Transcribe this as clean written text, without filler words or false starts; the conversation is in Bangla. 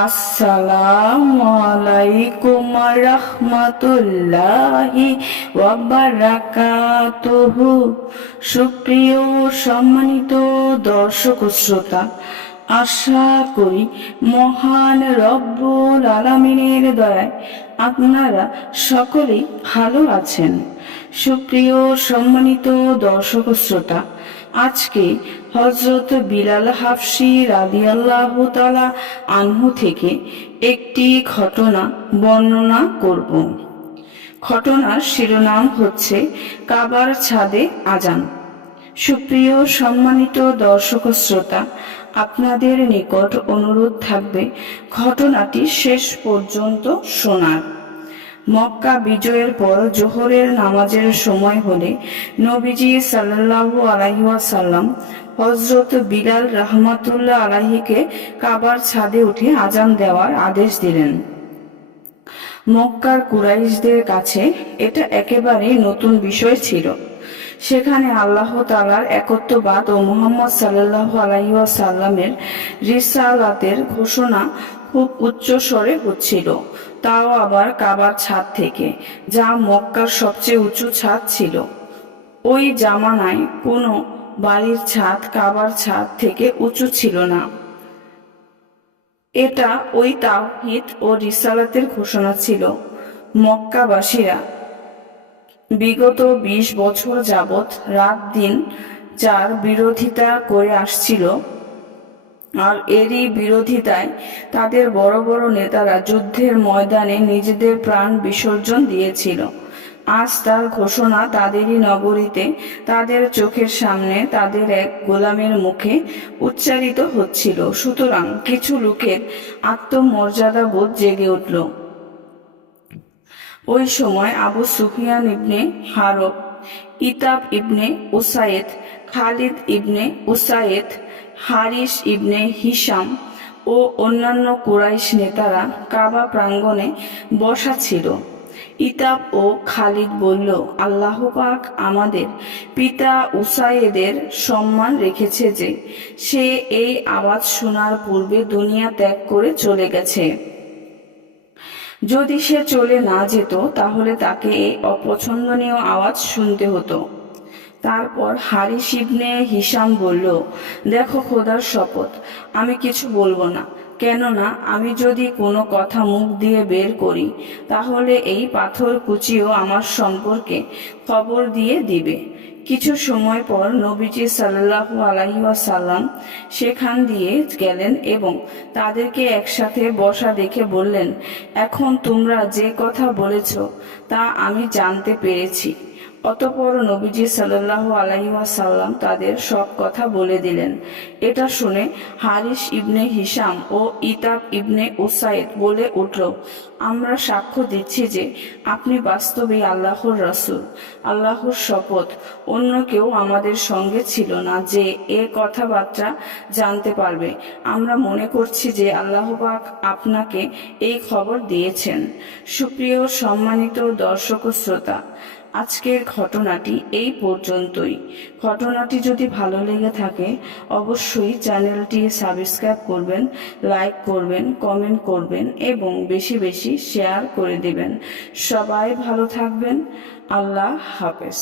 আসসালামু আলাইকুম রহমতুল্লাহি ওয়া বারাকাতুহু। সুপ্রিয় সম্মানিত দর্শক ও শ্রোতা, আশা করি মহান রব্বুল আলামিনের দয়ায় আপনারা সকলেই ভালো আছেন। সুপ্রিয় সম্মানিত দর্শক ও শ্রোতা, আজকে হযরত বিলাল হাবশী রাদিয়াল্লাহু তাআলা আনহু থেকে একটি ঘটনা বর্ণনা করব। ঘটনার শিরোনাম হচ্ছে কাবার ছাদে আজান। সুপ্রিয় সম্মানিত দর্শক ও শ্রোতা, আপনাদের নিকট অনুরোধ থাকবে ঘটনাটি শেষ পর্যন্ত শোনার। মক্কা বিজয়ের পর জোহরের নামাজের সময় হলে নবীজি সাল্লাল্লাহু আলাইহি ওয়াসাল্লাম হযরত বিলাল রাহমাতুল্লাহ আলাইহিকে কাবার ছাদে উঠে আজান দেওয়ার আদেশ দিলেন। মক্কার কুরাইশদের কাছে এটা একেবারে নতুন বিষয় ছিল। সেখানে আল্লাহ তাআলার একত্ববাদ ও মুহাম্মদ সাল্লাল্লাহু আলাইহি ওয়াসাল্লামের রিসালাতের ঘোষণা খুব উচ্চ স্বরে হচ্ছিল, তাও আবার কাবার ছাদ থেকে, যা মক্কার সবচেয়ে উঁচু ছাদ ছিল। ওই জামানায় কোনো বাড়ির ছাদ কাবার ছাদ থেকে উঁচু ছিল না। এটা ওই তাওহীদ ও রিসালাতের ঘোষণা ছিল। মক্কাবাসীরা বিগত ২০ বছর যাবৎ রাত দিন যার বিরোধিতা করে আসছিল, আর এরই বিরোধিতায় তাদের বড় বড় নেতারা যুদ্ধের ময়দানে নিজেদের প্রাণ বিসর্জন দিয়েছিল। আজ তার ঘোষণা তাদেরই নগরীতে, তাদের চোখের সামনে, তাদের এক গোলামের মুখে উচ্চারিত হচ্ছিল। সুতরাং কিছু লোকের আত্মমর্যাদা বোধ জেগে উঠল। ওই সময় আবু সুফিয়ান ইবনে হারব, ইতাব ইবনে উসাইদ, খালিদ ইবনে উসাইদ, হারিস ইবনে হিশাম ও অন্যান্য কুরাইশ নেতারা কাবা প্রাঙ্গণে বসা ছিল। ইতাব ও খালিদ বলল, আল্লাহ পাক আমাদের পিতা উসাইদের সম্মান রেখেছে যে সে এই আওয়াজ শোনার পূর্বে দুনিয়া ত্যাগ করে চলে গেছে। যদি সে চলে না যেত তাহলে তাকে এই অপছন্দনীয় আওয়াজ শুনতে হতো। তারপর হারিস ইবনে হিশাম বলল, দেখো খোদার শপথ, আমি কিছু বলবো না, কেননা আমি যদি কোনো কথা মুখ দিয়ে বের করি তাহলে এই পাথর কুচিও আমার সম্পর্কে খবর দিয়ে দিবে। কিছু সময় পর নবীজি সাল্লাল্লাহু আলাইহি ওয়াসাল্লাম সেখান দিয়ে গেলেন এবং তাদেরকে একসাথে বসা দেখে বললেন, এখন তোমরা যে কথা বলেছ তা আমি জানতে পেরেছি। অতঃপর নবীজি সাল্লাল্লাহু আলাইহি ওয়াসাল্লাম তাদের সব কথা বলে দিলেন। এটা শুনে হারিস ইবনে হিশাম ও ইতাব ইবনে উসাইদ বলে উঠল, আমরা সাক্ষ্য দিচ্ছি যে আপনি বাস্তবেই আল্লাহর রাসূল। আল্লাহর শপথ, অন্য কেউ আমাদের সঙ্গে ছিল না যে এ কথাবার্তা জানতে পারবে। আমরা মনে করছি যে আল্লাহ পাক আপনাকে এই খবর দিয়েছেন। সুপ্রিয় সম্মানিত দর্শক ও শ্রোতা, আজকের ঘটনাটি এই পর্যন্তই। ঘটনাটি যদি ভালো লেগে থাকে অবশ্যই চ্যানেলটি সাবস্ক্রাইব করবেন, লাইক করবেন, কমেন্ট করবেন এবং বেশি বেশি শেয়ার করে দেবেন। সবাই ভালো থাকবেন। আল্লাহ হাফেজ।